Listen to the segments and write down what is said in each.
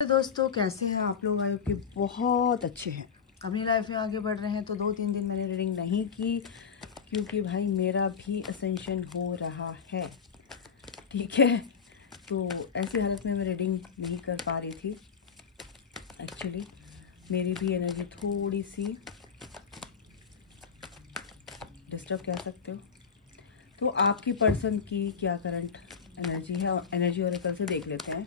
तो दोस्तों कैसे हैं आप लोग? आई होप कि बहुत अच्छे हैं, अपनी लाइफ में आगे बढ़ रहे हैं। तो 2-3 दिन मैंने रीडिंग नहीं की क्योंकि भाई मेरा भी असेंशन हो रहा है, ठीक है। तो ऐसी हालत में मैं रीडिंग नहीं कर पा रही थी। एक्चुअली मेरी भी एनर्जी थोड़ी सी डिस्टर्ब कह सकते हो। तो आपकी पर्सन की क्या करंट एनर्जी है और एनर्जी ओरेकल से देख लेते हैं,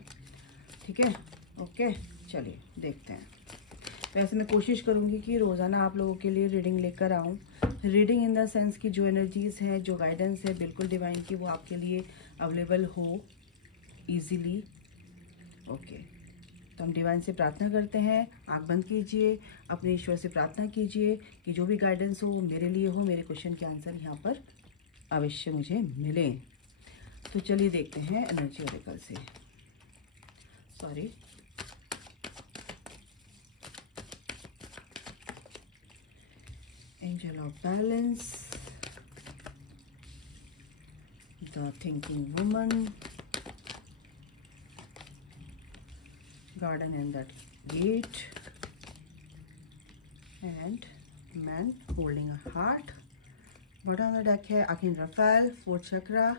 ठीक है। ओके चलिए देखते हैं। वैसे मैं कोशिश करूंगी कि रोज़ाना आप लोगों के लिए रीडिंग लेकर आऊं। रीडिंग इन द सेंस की जो एनर्जीज़ है, जो गाइडेंस है बिल्कुल डिवाइन की, वो आपके लिए अवेलेबल हो इजीली। ओके तो हम डिवाइन से प्रार्थना करते हैं। आँख बंद कीजिए, अपने ईश्वर से प्रार्थना कीजिए कि जो भी गाइडेंस हो वो मेरे लिए हो, मेरे क्वेश्चन के आंसर यहाँ पर अवश्य मुझे मिले। तो चलिए देखते हैं एनर्जी ओरेकल से। Sorry, Angel of Balance, the Thinking Woman, Garden and the Gate, and Man holding a heart. Bottom of the deck है आर्कैन राफेल, फोर्थ चक्रा।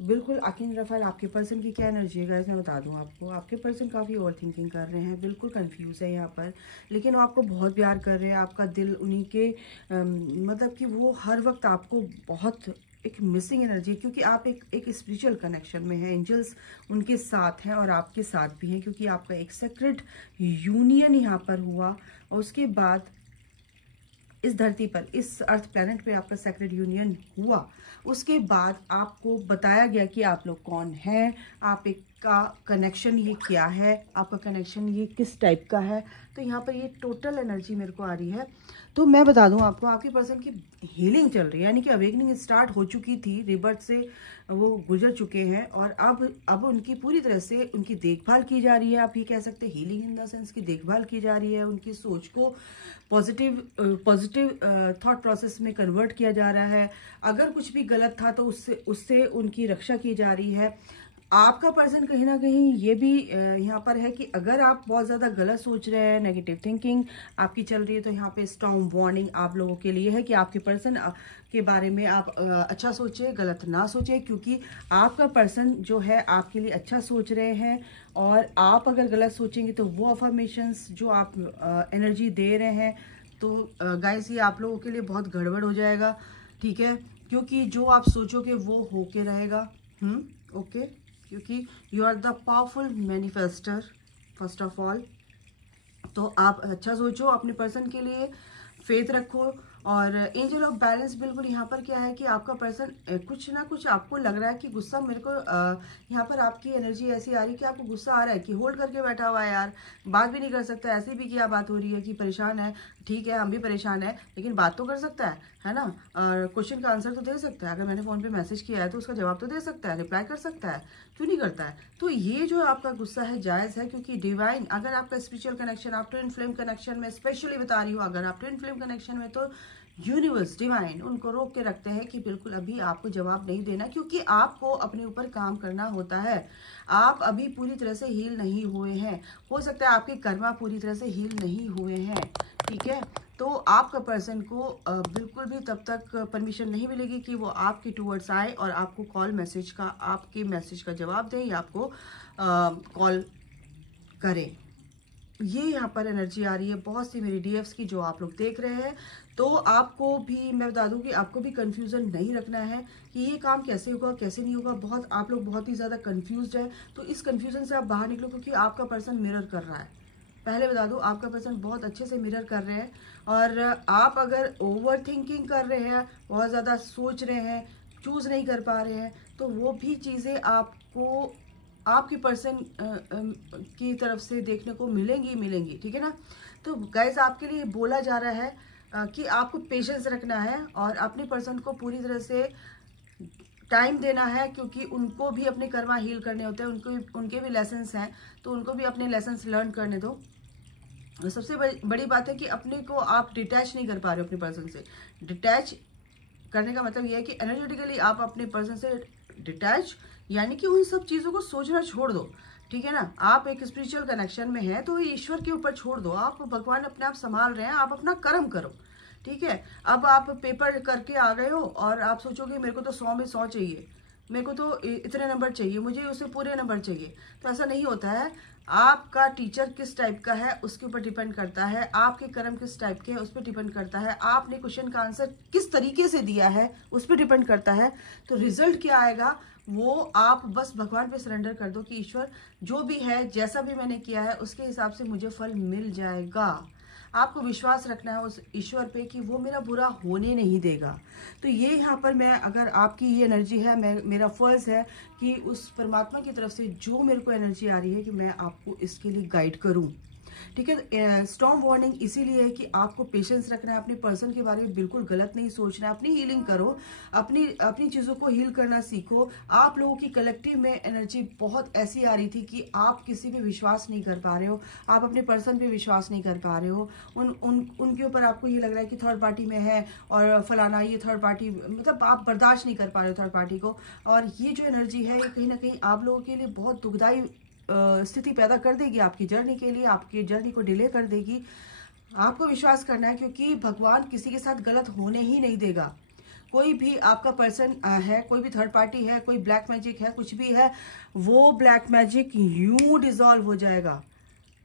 बिल्कुल आर्कैन राफेल आपके पर्सन की क्या एनर्जी है गाइस मैं बता दूं आपको। आपके पर्सन काफ़ी ओवर थिंकिंग कर रहे हैं, बिल्कुल कंफ्यूज है यहाँ पर, लेकिन वो आपको बहुत प्यार कर रहे हैं। आपका दिल उन्हीं के मतलब कि वो हर वक्त आपको बहुत एक मिसिंग एनर्जी है, क्योंकि आप एक स्पिरिचुअल कनेक्शन में हैं। एंजल्स उनके साथ हैं और आपके साथ भी हैं, क्योंकि आपका एक सेक्रेट यूनियन यहाँ पर हुआ। और उसके बाद इस धरती पर, इस अर्थ प्लैनेट पे आपका सेक्रेट यूनियन हुआ। उसके बाद आपको बताया गया कि आप लोग कौन हैं, आप एक का कनेक्शन ये क्या है, आपका कनेक्शन ये किस टाइप का है। तो यहाँ पर ये टोटल एनर्जी मेरे को आ रही है। तो मैं बता दूं आपको, आपकी पर्सन की हीलिंग चल रही है, यानी कि अवेकनिंग स्टार्ट हो चुकी थी, रिबर्थ से वो गुजर चुके हैं और अब उनकी पूरी तरह से उनकी देखभाल की जा रही है। आप ये कह सकते हैं हीलिंग इन द सेंस की देखभाल की जा रही है। उनकी सोच को पॉजिटिव थॉट प्रोसेस में कन्वर्ट किया जा रहा है। अगर कुछ भी गलत था तो उससे उनकी रक्षा की जा रही है। आपका पर्सन कहीं ना कहीं ये भी यहाँ पर है कि अगर आप बहुत ज़्यादा गलत सोच रहे हैं, नेगेटिव थिंकिंग आपकी चल रही है, तो यहाँ पे स्ट्रॉन्ग वार्निंग आप लोगों के लिए है कि आपके पर्सन के बारे में आप अच्छा सोचें, गलत ना सोचें, क्योंकि आपका पर्सन जो है आपके लिए अच्छा सोच रहे हैं। और आप अगर गलत सोचेंगे तो वो अफर्मेशंस जो आप एनर्जी दे रहे हैं, तो गाइस ये आप लोगों के लिए बहुत गड़बड़ हो जाएगा, ठीक है। क्योंकि जो आप सोचोगे वो होके रहेगा। ओके, क्योंकि you are the powerful manifester first of all. तो आप अच्छा सोचो, अपने पर्सन के लिए फेथ रखो। और एंजल ऑफ बैलेंस बिल्कुल यहाँ पर क्या है कि आपका पर्सन कुछ ना कुछ आपको लग रहा है कि गुस्सा, मेरे को यहाँ पर आपकी एनर्जी ऐसी आ रही है कि आपको गुस्सा आ रहा है कि होल्ड करके बैठा हुआ है यार, बात भी नहीं कर सकता। ऐसे भी क्या बात हो रही है कि परेशान है, ठीक है हम भी परेशान है, लेकिन बात तो कर सकता है ना। और क्वेश्चन का आंसर तो दे सकता है। अगर मैंने फ़ोन पे मैसेज किया है तो उसका जवाब तो दे सकता है, रिप्लाई कर सकता है, क्यों नहीं करता है। तो ये जो आपका गुस्सा है जायज़ है, क्योंकि डिवाइन, अगर आपका स्पिरिचुअल कनेक्शन, आप ट्विन फ्लेम कनेक्शन में, स्पेशली बता रही हूँ, अगर आप ट्विन फ्लेम कनेक्शन में, तो यूनिवर्स डिवाइन उनको रोक के रखते हैं कि बिल्कुल अभी आपको जवाब नहीं देना, क्योंकि आपको अपने ऊपर काम करना होता है। आप अभी पूरी तरह से हील नहीं हुए हैं। हो सकता है आपके कर्मा पूरी तरह से हील नहीं हुए हैं, ठीक है। तो आपका पर्सन को बिल्कुल भी तब तक परमिशन नहीं मिलेगी कि वो आपके टूवर्ड्स आए और आपको कॉल मैसेज का, आपके मैसेज का जवाब दें या आपको कॉल करें। ये यहाँ पर एनर्जी आ रही है बहुत सी मेरी डीएफ्स की, जो आप लोग देख रहे हैं। तो आपको भी मैं बता दूं कि आपको भी कंफ्यूजन नहीं रखना है कि ये काम कैसे होगा, कैसे नहीं होगा। बहुत आप लोग बहुत ही ज़्यादा कंफ्यूज्ड है, तो इस कंफ्यूजन से आप बाहर निकलो, क्योंकि आपका पर्सन मिरर कर रहा है। पहले बता दूं, आपका पर्सन बहुत अच्छे से मिरर कर रहे हैं। और आप अगर ओवर थिंकिंग कर रहे हैं, बहुत ज़्यादा सोच रहे हैं, चूज़ नहीं कर पा रहे हैं, तो वो भी चीज़ें आपको आपकी पर्सन की तरफ से देखने को मिलेंगी, ठीक है ना। तो गाइस आपके लिए बोला जा रहा है कि आपको पेशेंस रखना है और अपने पर्सन को पूरी तरह से टाइम देना है, क्योंकि उनको भी अपने कर्मा हील करने होते हैं, उनके भी लेसन्स हैं, तो उनको भी अपने लेसन्स लर्न करने दो। सबसे बड़ी बात है कि अपने को आप डिटैच नहीं कर पा रहे हो अपने पर्सन से। डिटैच करने का मतलब यह है कि एनर्जेटिकली आप अपने पर्सन से डिटैच, यानी कि उन सब चीज़ों को सोचना छोड़ दो, ठीक है ना। आप एक स्पिरिचुअल कनेक्शन में है तो ईश्वर के ऊपर छोड़ दो, आप भगवान अपने आप संभाल रहे हैं, आप अपना कर्म करो, ठीक है। अब आप पेपर करके आ गए हो और आप सोचोगे मेरे को तो 100 में 100 चाहिए, मेरे को तो इतने नंबर चाहिए, मुझे उससे पूरे नंबर चाहिए, तो ऐसा नहीं होता है। आपका टीचर किस टाइप का है उसके ऊपर डिपेंड करता है, आपके कर्म किस टाइप के है उस पर डिपेंड करता है, आपने क्वेश्चन का आंसर किस तरीके से दिया है उस पर डिपेंड करता है। तो रिजल्ट क्या आएगा वो आप बस भगवान पे सरेंडर कर दो कि ईश्वर जो भी है, जैसा भी मैंने किया है उसके हिसाब से मुझे फल मिल जाएगा। आपको विश्वास रखना है उस ईश्वर पे कि वो मेरा बुरा होने नहीं देगा। तो ये यहाँ पर मैं, अगर आपकी ये एनर्जी है, मेरा फर्ज है कि उस परमात्मा की तरफ से जो मेरे को एनर्जी आ रही है कि मैं आपको इसके लिए गाइड करूँ, ठीक है। स्टॉर्म वार्निंग इसीलिए है कि आपको पेशेंस रखना है, अपने पर्सन के बारे में बिल्कुल गलत नहीं सोचना है, अपनी हीलिंग करो, अपनी चीज़ों को हील करना सीखो। आप लोगों की कलेक्टिव में एनर्जी बहुत ऐसी आ रही थी कि आप किसी पे विश्वास नहीं कर पा रहे हो, आप अपने पर्सन पे विश्वास नहीं कर पा रहे हो, उनके ऊपर आपको ये लग रहा है कि थर्ड पार्टी में है और फलाना ये थर्ड पार्टी, मतलब आप बर्दाश्त नहीं कर पा रहे हो थर्ड पार्टी को। और ये जो एनर्जी है ये कहीं ना कहीं आप लोगों के लिए बहुत दुखदाई स्थिति पैदा कर देगी आपकी जर्नी के लिए, आपकी जर्नी को डिले कर देगी। आपको विश्वास करना है क्योंकि भगवान किसी के साथ गलत होने ही नहीं देगा। कोई भी आपका पर्सन है, कोई भी थर्ड पार्टी है, कोई ब्लैक मैजिक है, कुछ भी है, वो ब्लैक मैजिक यूं डिसॉल्व हो जाएगा।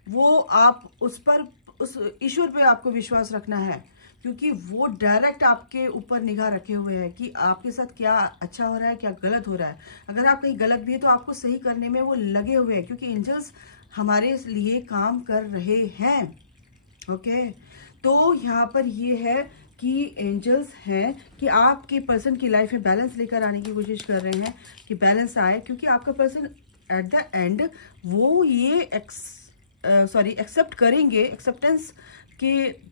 वो आप उस ईश्वर पे आपको विश्वास रखना है क्योंकि वो डायरेक्ट आपके ऊपर निगाह रखे हुए हैं कि आपके साथ क्या अच्छा हो रहा है, क्या गलत हो रहा है। अगर आप कहीं गलत भी है तो आपको सही करने में वो लगे हुए हैं क्योंकि एंजल्स हमारे लिए काम कर रहे हैं। ओके, तो यहाँ पर ये है कि एंजल्स हैं कि आपके पर्सन की लाइफ में बैलेंस लेकर आने की कोशिश कर रहे हैं कि बैलेंस आए, क्योंकि आपका पर्सन एट द एंड वो ये एक्सेप्ट करेंगे, एक्सेप्टेंस के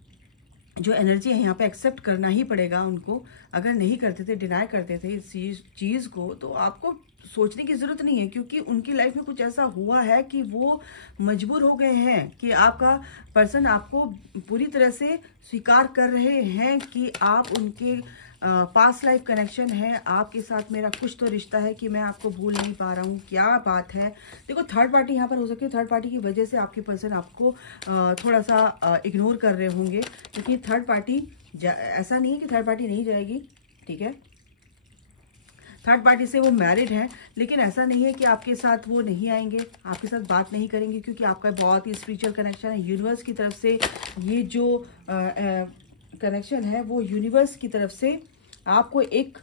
जो एनर्जी है यहाँ पे एक्सेप्ट करना ही पड़ेगा उनको। अगर नहीं करते थे, डिनाई करते थे इस चीज़ को, तो आपको सोचने की ज़रूरत नहीं है क्योंकि उनकी लाइफ में कुछ ऐसा हुआ है कि वो मजबूर हो गए हैं कि आपका पर्सन आपको पूरी तरह से स्वीकार कर रहे हैं कि आप उनके पास्ट लाइफ कनेक्शन है, आपके साथ मेरा कुछ तो रिश्ता है कि मैं आपको भूल नहीं पा रहा हूँ। क्या बात है। देखो थर्ड पार्टी यहाँ पर हो सकती है, थर्ड पार्टी की वजह से आपके पर्सन आपको थोड़ा सा इग्नोर कर रहे होंगे क्योंकि थर्ड पार्टी ऐसा नहीं है कि थर्ड पार्टी नहीं जाएगी, ठीक है। थर्ड पार्टी से वो मैरिड है, लेकिन ऐसा नहीं है कि आपके साथ वो नहीं आएंगे, आपके साथ बात नहीं करेंगे क्योंकि आपका बहुत ही स्पिरिचुअल कनेक्शन है। यूनिवर्स की तरफ से ये जो कनेक्शन है वो यूनिवर्स की तरफ से आपको एक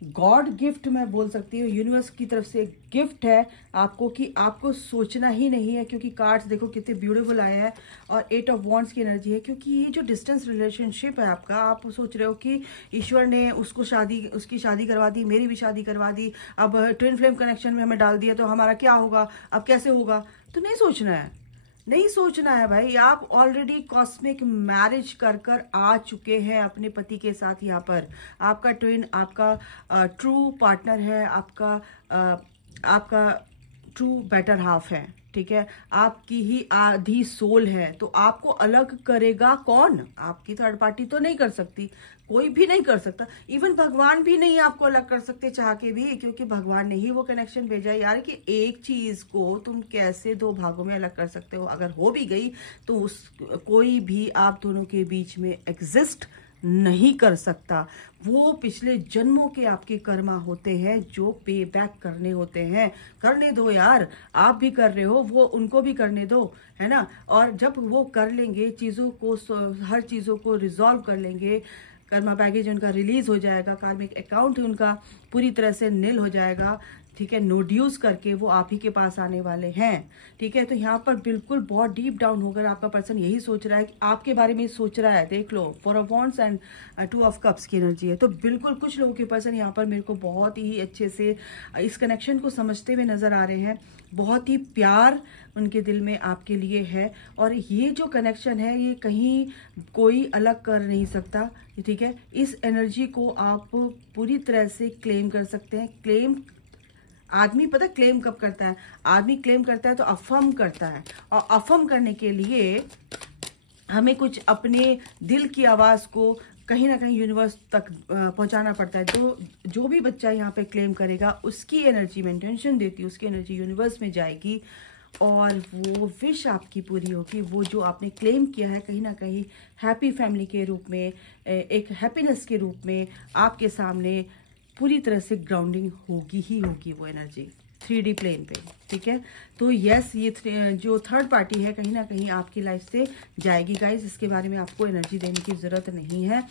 गॉड गिफ्ट मैं बोल सकती हूँ, यूनिवर्स की तरफ से एक गिफ्ट है आपको कि आपको सोचना ही नहीं है। क्योंकि कार्ड्स देखो कितने ब्यूटीफुल आए हैं और 8 ऑफ वॉन्ड्स की एनर्जी है। क्योंकि ये जो डिस्टेंस रिलेशनशिप है आपका, आप सोच रहे हो कि ईश्वर ने उसकी शादी करवा दी, मेरी भी शादी करवा दी, अब ट्विन फ्लेम कनेक्शन में हमें डाल दिया तो हमारा क्या होगा, अब कैसे होगा। तो नहीं सोचना है, नहीं सोचना है भाई। आप ऑलरेडी कॉस्मिक मैरिज कर आ चुके हैं अपने पति के साथ। यहाँ पर आपका ट्विन, आपका ट्रू पार्टनर है, आपका ट्रू बेटर हाफ है, ठीक है। आपकी ही आधी सोल है। तो आपको अलग करेगा कौन? आपकी थर्ड पार्टी तो नहीं कर सकती, कोई भी नहीं कर सकता, इवन भगवान भी नहीं आपको अलग कर सकते चाह के भी, क्योंकि भगवान ने ही वो कनेक्शन भेजा है यार कि एक चीज को तुम कैसे 2 भागों में अलग कर सकते हो। अगर हो भी गई तो कोई भी आप दोनों के बीच में एग्जिस्ट नहीं कर सकता। वो पिछले जन्मों के आपके कर्मा होते हैं जो पे बैक करने होते हैं। करने दो यार, आप भी कर रहे हो, वो उनको भी करने दो, है ना। और जब वो कर लेंगे चीज़ों को, हर चीज़ों को रिजॉल्व कर लेंगे, कर्मा बैगेज उनका रिलीज हो जाएगा, कार्मिक अकाउंट उनका पूरी तरह से नील हो जाएगा, ठीक है। नो ड्यूज करके वो आप ही के पास आने वाले हैं, ठीक है। तो यहाँ पर बिल्कुल बहुत डीप डाउन होकर आपका पर्सन यही सोच रहा है, आपके बारे में सोच रहा है। देख लो 4 of wands and 2 of cups की एनर्जी है। तो बिल्कुल कुछ लोगों के पर्सन यहाँ पर मेरे को बहुत ही अच्छे से इस कनेक्शन को समझते हुए नजर आ रहे हैं। बहुत ही प्यार उनके दिल में आपके लिए है और ये जो कनेक्शन है ये कहीं कोई अलग कर नहीं सकता, ठीक है। इस एनर्जी को आप पूरी तरह से क्लेम कर सकते हैं। क्लेम आदमी पता क्लेम कब करता है? आदमी क्लेम करता है तो अफर्म करता है, और अफर्म करने के लिए हमें कुछ अपने दिल की आवाज को कहीं ना कहीं यूनिवर्स तक पहुंचाना पड़ता है। तो जो भी बच्चा यहाँ पे क्लेम करेगा उसकी एनर्जी में इंटेंशन देती है, उसकी एनर्जी यूनिवर्स में जाएगी। और वो विश आपकी पूरी होगी। वो जो आपने क्लेम किया है कहीं ना कहीं हैप्पी फैमिली के रूप में, एक हैप्पीनेस के रूप में आपके सामने पूरी तरह से ग्राउंडिंग होगी ही होगी वो एनर्जी 3D प्लेन पे, ठीक है। तो यस, ये जो थर्ड पार्टी है कहीं ना कहीं आपकी लाइफ से जाएगी गाइज। इसके बारे में आपको एनर्जी देने की ज़रूरत नहीं है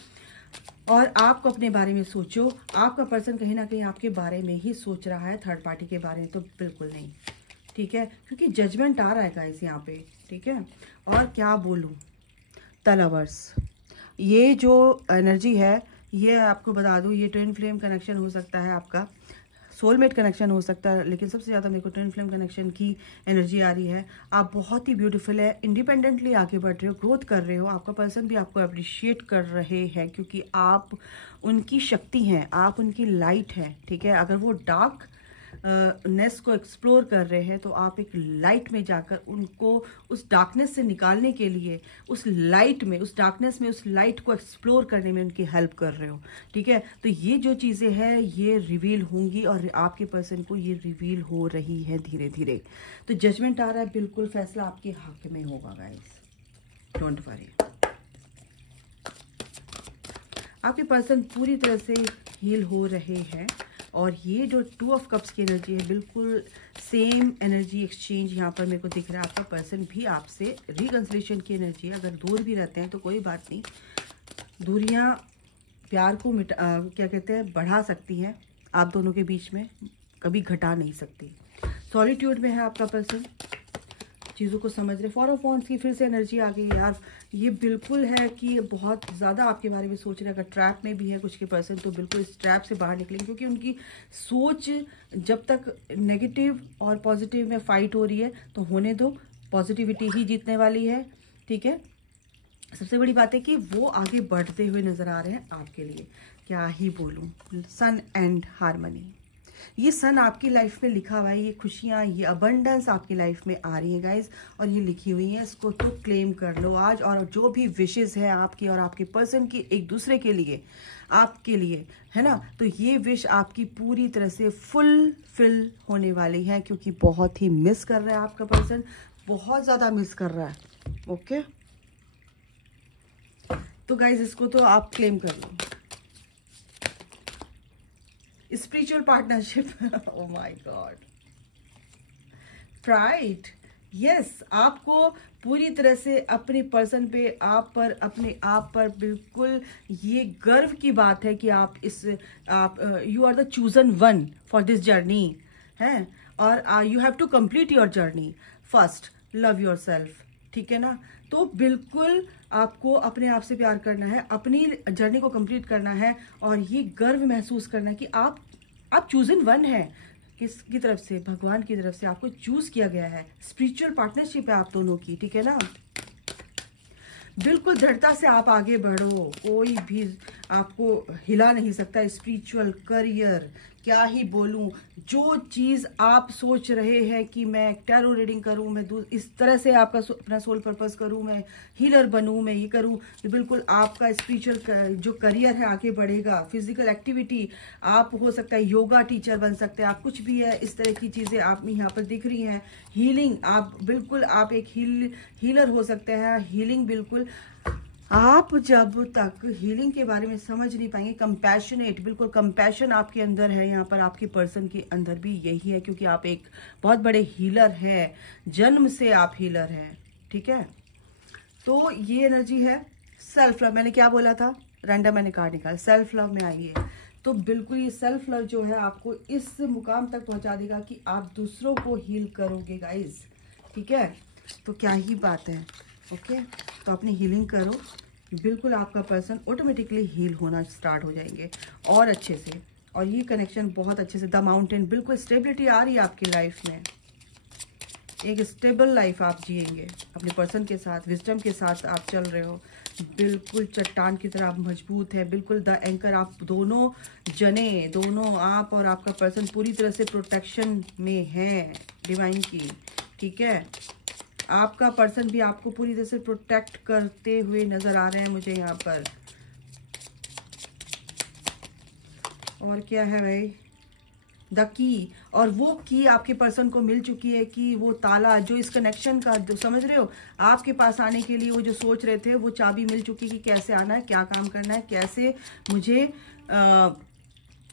और आपको अपने बारे में सोचो। आपका पर्सन कहीं ना कहीं आपके बारे में ही सोच रहा है, थर्ड पार्टी के बारे में तो बिल्कुल नहीं, ठीक है, क्योंकि जजमेंट आ रहा है गाइस यहाँ पे, ठीक है। और क्या बोलूँ, द लवर्स, ये जो एनर्जी है ये आपको बता दूँ, ये ट्विन फ्लेम कनेक्शन हो सकता है, आपका सोलमेट कनेक्शन हो सकता है, लेकिन सबसे ज़्यादा मेरे को ट्विन फ्लेम कनेक्शन की एनर्जी आ रही है। आप बहुत ही ब्यूटीफुल है, इंडिपेंडेंटली आगे बढ़ रहे हो, ग्रोथ कर रहे हो, आपका पर्सन भी आपको अप्रिशिएट कर रहे हैं क्योंकि आप उनकी शक्ति हैं, आप उनकी लाइट हैं, ठीक है। अगर वो डार्क नेस को एक्सप्लोर कर रहे हैं तो आप एक लाइट में जाकर उनको उस डार्कनेस से निकालने के लिए, उस लाइट में, उस डार्कनेस में, उस लाइट को एक्सप्लोर करने में उनकी हेल्प कर रहे हो, ठीक है। तो ये जो चीज़ें हैं ये रिवील होंगी और आपके पर्सन को ये रिवील हो रही है धीरे धीरे। तो जजमेंट आ रहा है, बिल्कुल फैसला आपके हक में होगा गाइस, डोंट वरी। आपके पर्सन पूरी तरह से हील हो रहे हैं और ये जो 2 ऑफ कप्स की एनर्जी है, बिल्कुल सेम एनर्जी एक्सचेंज यहाँ पर मेरे को दिख रहा है। आपका पर्सन भी आपसे रिकंसिलिएशन की एनर्जी है। अगर दूर भी रहते हैं तो कोई बात नहीं, दूरियाँ प्यार को क्या कहते हैं, बढ़ा सकती हैं, आप दोनों के बीच में कभी घटा नहीं सकती। सॉलिट्यूड में है आपका पर्सन, चीज़ों को समझ रहे। 4 ऑफ वॉन्ड्स की फिर से एनर्जी आ गई यार। ये बिल्कुल है कि बहुत ज़्यादा आपके बारे में सोच रहे हैं। अगर ट्रैप में भी है कुछ के पर्सन तो बिल्कुल इस ट्रैप से बाहर निकलेंगे, क्योंकि उनकी सोच जब तक नेगेटिव और पॉजिटिव में फाइट हो रही है तो होने दो, पॉजिटिविटी ही जीतने वाली है, ठीक है। सबसे बड़ी बात है कि वो आगे बढ़ते हुए नज़र आ रहे हैं आपके लिए। क्या ही बोलूँ, सन एंड हार्मनी, ये सन आपकी लाइफ में लिखा हुआ है, ये खुशियाँ, ये अबंडेंस आपकी लाइफ में आ रही है गाइज, और ये लिखी हुई है, इसको तो क्लेम कर लो आज। और जो भी विशेस है आपकी और आपके पर्सन की एक दूसरे के लिए, आपके लिए, है ना, तो ये विश आपकी पूरी तरह से फुलफिल होने वाली है, क्योंकि बहुत ही मिस कर रहा है आपका पर्सन, बहुत ज़्यादा मिस कर रहा है। ओके, तो गाइज इसको तो आप क्लेम कर लो। Spiritual partnership, oh my God, pride, yes, आपको पूरी तरह से अपने पर्सन पे, आप पर, अपने आप पर बिल्कुल ये गर्व की बात है कि आप you are the chosen one for this journey है, और you have to complete your journey first, love your self, ठीक है ना। तो बिल्कुल आपको अपने आप से प्यार करना है, अपनी जर्नी को कंप्लीट करना है और ये गर्व महसूस करना है कि आप चूजन वन है। किसकी तरफ से? भगवान की तरफ से आपको चूज किया गया है। स्पिरिचुअल पार्टनरशिप है आप दोनों की, ठीक है ना। बिल्कुल दृढ़ता से आप आगे बढ़ो, कोई भी आपको हिला नहीं सकता। स्पिरिचुअल करियर, क्या ही बोलूं, जो चीज़ आप सोच रहे हैं कि मैं टैरो रीडिंग करूं, मैं इस तरह से आपका अपना सोल पर्पस करूं, मैं हीलर बनूं, मैं ये करूं, तो बिल्कुल आपका स्पिरिचुअल जो करियर है आगे बढ़ेगा। फिजिकल एक्टिविटी, आप हो सकता है योगा टीचर बन सकते हैं, आप कुछ भी है, इस तरह की चीज़ें आप में यहाँ पर दिख रही हैं। हीलिंग, आप बिल्कुल आप एक हीलर हो सकते हैं। हीलिंग, बिल्कुल आप जब तक हीलिंग के बारे में समझ नहीं पाएंगे, कंपैशनेट, बिल्कुल कंपैशन आपके अंदर है, यहाँ पर आपके पर्सन के अंदर भी यही है, क्योंकि आप एक बहुत बड़े हीलर है, जन्म से आप हीलर हैं, ठीक है। तो ये एनर्जी है सेल्फ लव। मैंने क्या बोला था, रैंडम मैंने कार्ड निकाला, सेल्फ लव में आई है। तो बिल्कुल ये सेल्फ लव जो है आपको इस मुकाम तक पहुंचा देगा कि आप दूसरों को हील करोगे गाइज, ठीक है। तो क्या ही बात है, ओके। तो अपनी हीलिंग करो, बिल्कुल आपका पर्सन ऑटोमेटिकली हील होना स्टार्ट हो जाएंगे और अच्छे से। और ये कनेक्शन बहुत अच्छे से, द माउंटेन, बिल्कुल स्टेबिलिटी आ रही है आपकी लाइफ में। एक स्टेबल लाइफ आप जिएंगे अपने पर्सन के साथ, विजडम के साथ आप चल रहे हो, बिल्कुल चट्टान की तरह आप मजबूत है, बिल्कुल द एंकर। आप दोनों जने, दोनों आप और आपका पर्सन पूरी तरह से प्रोटेक्शन में है डिवाइन की, ठीक है। आपका पर्सन भी आपको पूरी तरह से प्रोटेक्ट करते हुए नजर आ रहे हैं मुझे यहाँ पर। और क्या है भाई, द की, और वो की आपके पर्सन को मिल चुकी है कि वो ताला जो इस कनेक्शन का, जो समझ रहे हो, आपके पास आने के लिए वो जो सोच रहे थे, वो चाबी मिल चुकी कि कैसे आना है, क्या काम करना है, कैसे मुझे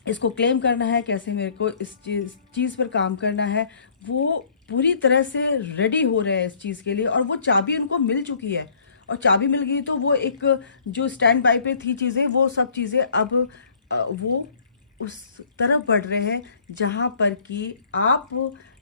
इसको क्लेम करना है, कैसे मेरे को इस चीज़ पर काम करना है। वो पूरी तरह से रेडी हो रहे हैं इस चीज़ के लिए, और वो चाबी उनको मिल चुकी है। और चाबी मिल गई तो वो एक जो स्टैंड बाय पे थी चीज़ें, वो सब चीज़ें अब वो उस तरफ बढ़ रहे हैं जहां पर कि आप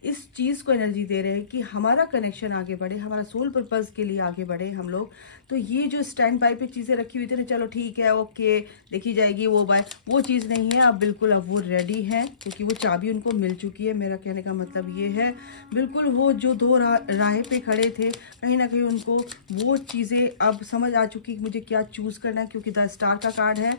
इस चीज़ को एनर्जी दे रहे हैं कि हमारा कनेक्शन आगे बढ़े, हमारा सोल पर्पस के लिए आगे बढ़े हम लोग। तो ये जो स्टैंड बाय पे चीज़ें रखी हुई थी ना, चलो ठीक है, ओके, देखी जाएगी, वो चीज़ नहीं है। अब बिल्कुल अब वो रेडी है, क्योंकि वो चाबी उनको मिल चुकी है। मेरा कहने का मतलब ये है, बिल्कुल वो जो दो राह पे खड़े थे, कहीं ना कहीं उनको वो चीज़ें अब समझ आ चुकी कि मुझे क्या चूज़ करना है, क्योंकि द स्टार का कार्ड है।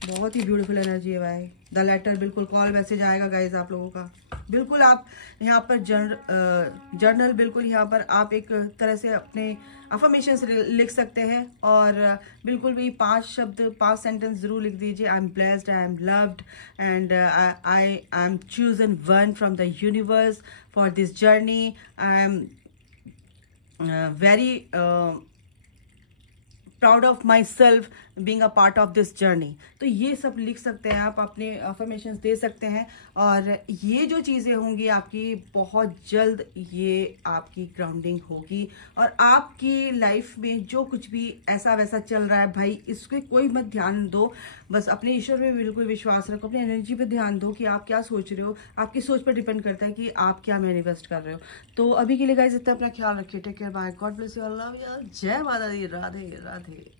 बहुत ही ब्यूटीफुल एनर्जी है भाई। द लेटर, बिल्कुल कॉल मैसेज आएगा गाइज आप लोगों का। बिल्कुल आप यहाँ पर जर्नल, बिल्कुल यहाँ पर आप एक तरह से अपने अफर्मेशंस लिख सकते हैं, और बिल्कुल भी 5 शब्द, 5 सेंटेंस जरूर लिख दीजिए। I am blessed, I am loved, and I am chosen one from the universe for this journey. I am very proud of my self being a part of this journey. तो ये सब लिख सकते हैं आप, अपने अफर्मेशंस दे सकते हैं, और ये जो चीज़ें होंगी आपकी बहुत जल्द, ये आपकी ग्राउंडिंग होगी। और आपकी लाइफ में जो कुछ भी ऐसा वैसा चल रहा है भाई, इसके कोई मत ध्यान दो, बस अपने ईश्वर में बिल्कुल विश्वास रखो, अपनी एनर्जी पे ध्यान दो कि आप क्या सोच रहे हो। आपकी सोच पर डिपेंड करता है कि आप क्या मैनिफेस्ट कर रहे हो। तो अभी के लिए गाइस इतना अपना ख्याल रखिए। Take care, bye, God bless you, I love you, जय माता दी, राधे राधे।